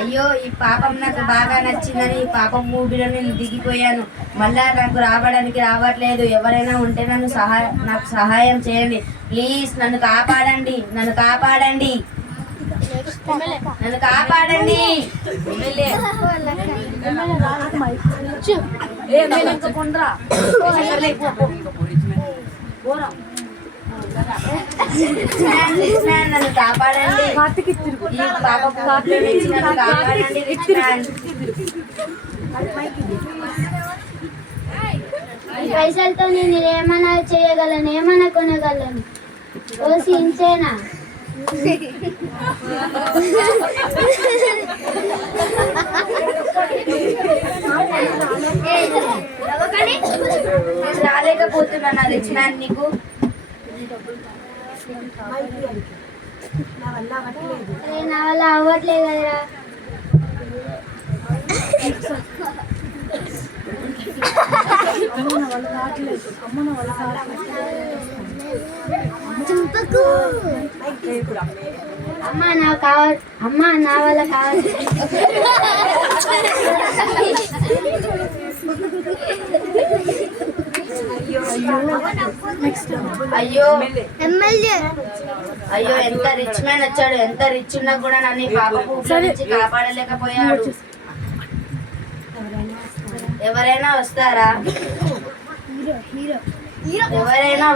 అయ్యో ఈ పాపం నాకు బాగా నచ్చిందని ఈ పాపం మూవీలో నేను దిగిపోయాను. మళ్ళా నాకు రావట్లేదు. ఎవరైనా ఉంటే నాకు సహాయం చేయండి ప్లీజ్. నన్ను కాపాడండి. నన్ను కాపాడండి. నన్ను కాపాడండి. ఈ పాప నన్ను కాపాడండి. ఈ పైసలతో నేను ఏమన్నా చేయగలను, ఏమన్నా కొనగలను. ఇంచేనా రాలేకపోతున్నా రిచ్ మ్యాన్. నీకు నా వల్ల అవ్వట్లేదు కదరా. అమ్మా నా వల్ల కావాలి. అయ్యో అయ్యో ఎంత రిచ్ మ్యాన్ వచ్చాడు. ఎంత రిచ్ ఉన్నా కూడా నన్ను పాపకు నుంచి కాపాడలేకపోయాడు. ఎవరైనా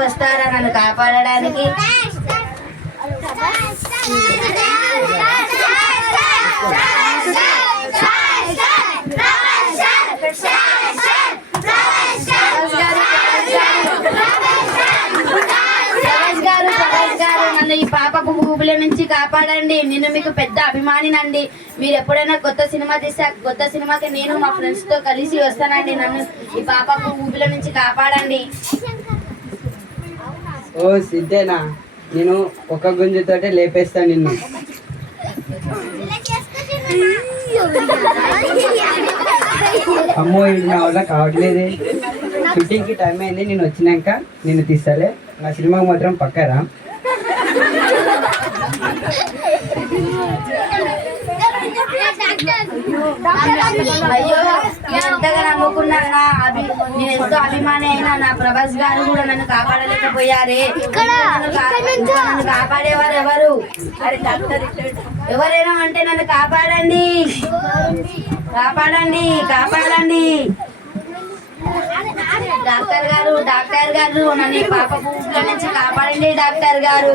వస్తారా నన్ను కాపాడడానికి? నన్ను ఈ పాపకు ఊబిల నుంచి కాపాడండి. నేను మీకు పెద్ద అభిమానినండి. మీరు ఎప్పుడైనా కొత్త సినిమా తీస్తే కొత్త సినిమాకి నేను మా ఫ్రెండ్స్ తో కలిసి వస్తానండి. నన్ను ఈ పాపకు ఊబిల నుంచి కాపాడండి. ఓ సిద్ధేనా, నేను ఒక గుంజుతోటే లేపేస్తా నిన్ను. అమ్మో ఇది నా వల్ల కావట్లేదే. షూటింగ్కి టైం అయింది. నేను వచ్చినాక నిన్ను తీస్తాలే. నా సినిమాకి మాత్రం పక్కరా. అయ్యో నేను ఎంతగా నమ్ముకున్నా. నేను ఎంతో అభిమాని అయినా నా ప్రభాస్ గారు కూడా నన్ను కాపాడలేకపోయారే. నన్ను కాపాడేవారు ఎవరు? ఎవరైనా అంటే నన్ను కాపాడండి. డాక్టర్ గారు నన్ను పాప పూజల నుంచి కాపాడండి. డాక్టర్ గారు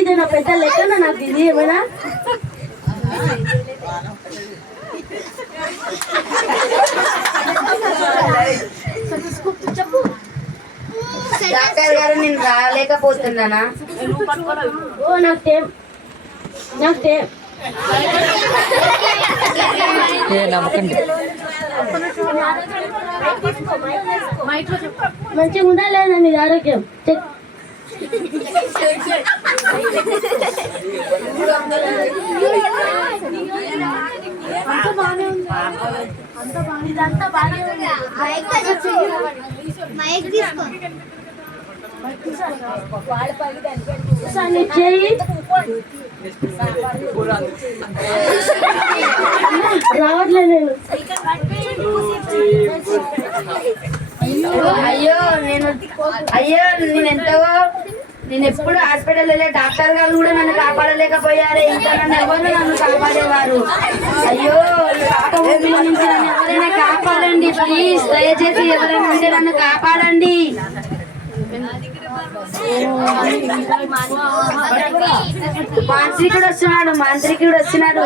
ఇది నా పెద్ద లెక్క. నాకు ఇది ఏమైనా డాక్టర్ గారు నేను రాలేకపోతున్నానా? మంచిగా ఉండాలి నీది ఆరోగ్యం. రావట్లేదు. నేను ఎప్పుడు హాస్పిటల్ వెళ్ళే డాక్టర్ గారు కూడా నన్ను కాపాడలేకపోయారే. ఇంకా నన్ను కాపాడేవారు. అయ్యో నుంచి నన్ను ఎవరైనా కాపాడండి ప్లీజ్. దయచేసి ఎవరైనా ఉంటే నన్ను కాపాడండి. మాంత్రికుడు వస్తున్నాడు.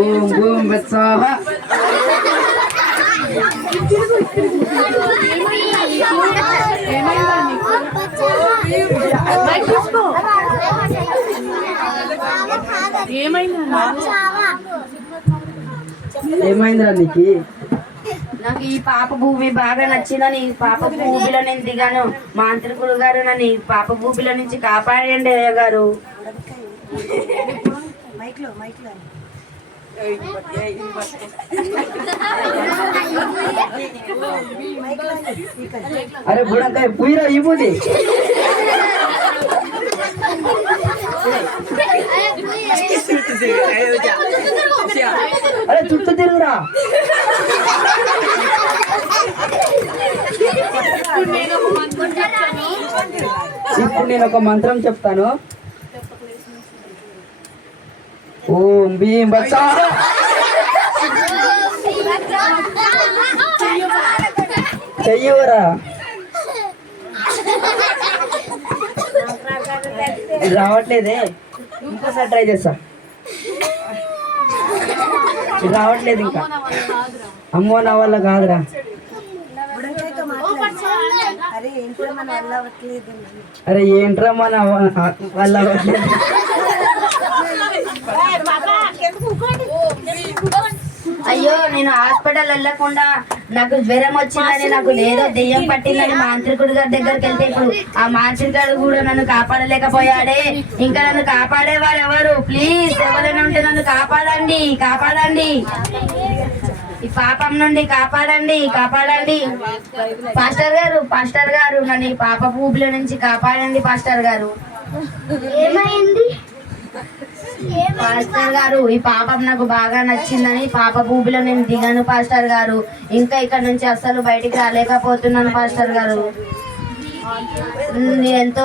ఓం భూం వత్సాహ. ఏమైందిరా నీకు? నాకు ఈ పాప భూమి బాగా నచ్చిందని ఈ పాప భూమిలో నేను దిగాను. మాంత్రికుడు గారు నన్ను ఈ పాప భూమిలో నుంచి కాపాడండి అయ్య గారు. అరే బుడంకాయ పుయ్యిరా ఈ పూది. అరే చుట్టూ తిరుగురా. ఇప్పుడు నేను ఒక మంత్రం చెప్తాను. ఓం భీం బచ్చా. చెయ్యవరా రావట్లేదే, ఇంకోసారి ట్రై చేస్తా. రావట్లేదు ఇంకా. అమ్మో నా వల్ల కాదురా. అరే ఏంట్రా మన వల్ల అవ్వట్లేదు. అయ్యో నేను హాస్పిటల్ వెళ్ళకుండా నాకు జ్వరం వచ్చిందని, నాకు లేదో దెయ్యం పట్టిందని మాంత్రికుడి గారి దగ్గరికి వెళ్తే ఇప్పుడు ఆ మాంత్రికుడు కూడా నన్ను కాపాడలేకపోయాడే. ఇంకా నన్ను కాపాడేవారు ఎవరు? ప్లీజ్ ఎవరైనా ఉంటే నన్ను కాపాడండి, కాపాడండి. ఈ పాపం నుండి కాపాడండి, కాపాడండి. పాస్టర్ గారు నన్ను ఈ పాప ఊబిలో నుంచి కాపాడండి పాస్టర్ గారు. ఏమైంది? పాస్టర్ గారు ఈ పాపం నాకు బాగా నచ్చిందని పాప ఊబిలో నేను దిగాను పాస్టర్ గారు. ఇంకా ఇక్కడ నుంచి అస్సలు బయటికి రాలేకపోతున్నాను పాస్టర్ గారు. నేను ఎంతో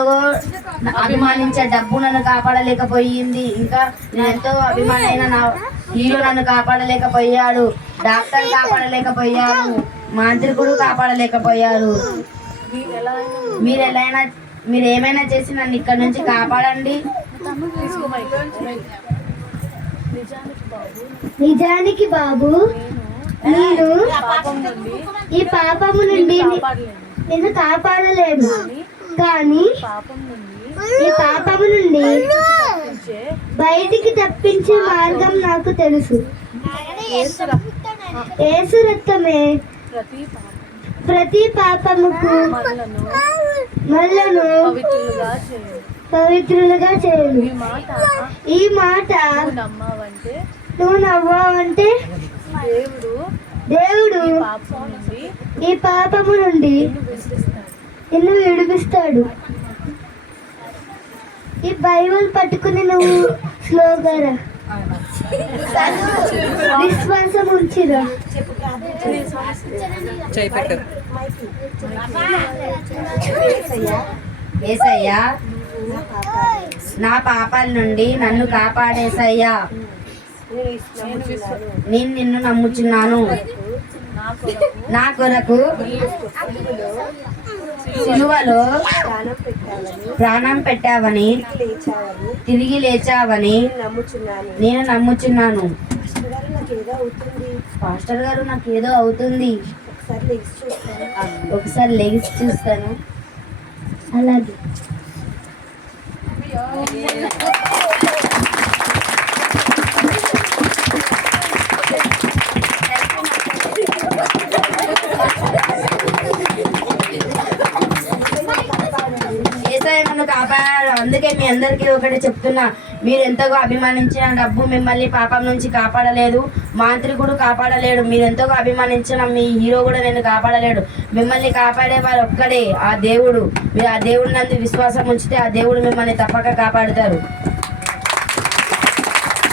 అభిమానించే డబ్బు నన్ను కాపాడలేకపోయింది. ఇంకా నేను ఎంతో అభిమానైన నా హీరో నన్ను కాపాడలేకపోయాడు, డాక్టర్ కాపాడలేకపోయారు, మాంత్రికుడు కాపాడలేకపోయారు. మీరు ఏమైనా చేసి నన్ను ఇక్కడ నుంచి కాపాడండి. నిజానికి బాబు నేను ఈ పాపము నుండి నిన్ను కాపాడలేను, కానీ ఈ పాపము నుండి బయటికి తప్పించే మార్గం నాకు తెలుసు. యేసు రక్తమే ప్రతి పాపముకు మనలను పవిత్రులుగా చేయను. ఈ మాట నువ్వు నవ్వావంటే దేవుడు ఈ పాపము నుండి నిన్ను విడిపిస్తాడు. ఈ బైబిల్ పట్టుకుని నువ్వు స్లోగా రా, విశ్వాసం ఉంచిరా. యేసయ్యా నా పాపాల నుండి నన్ను కాపాడేసయ్యా. నేను నిన్ను నమ్ముచున్నాను. నా కొరకు సిలువలో ప్రాణం పెట్టావని, తిరిగి లేచావని నేను నమ్ముచున్నాను. పాస్టర్ గారు నాకు ఏదో అవుతుంది, ఒకసారి లెగిసి చూస్తాను. అలాగే నన్ను కాపాడారు. అందుకే మీ అందరికీ ఒకటి చెప్తున్నా, మీరు ఎంతగా అభిమానించిన డబ్బు మిమ్మల్ని పాపం నుంచి కాపాడలేదు, మాంత్రికుడు కాపాడలేడు. మీరు ఎంతగా అభిమానించిన మీ హీరో కూడా నేను కాపాడలేడు. మిమ్మల్ని కాపాడేవారు ఒక్కడే, ఆ దేవుడు. మీరు ఆ దేవుడి నందు విశ్వాసం ఉంచితే ఆ దేవుడు మిమ్మల్ని తప్పక కాపాడుతారు.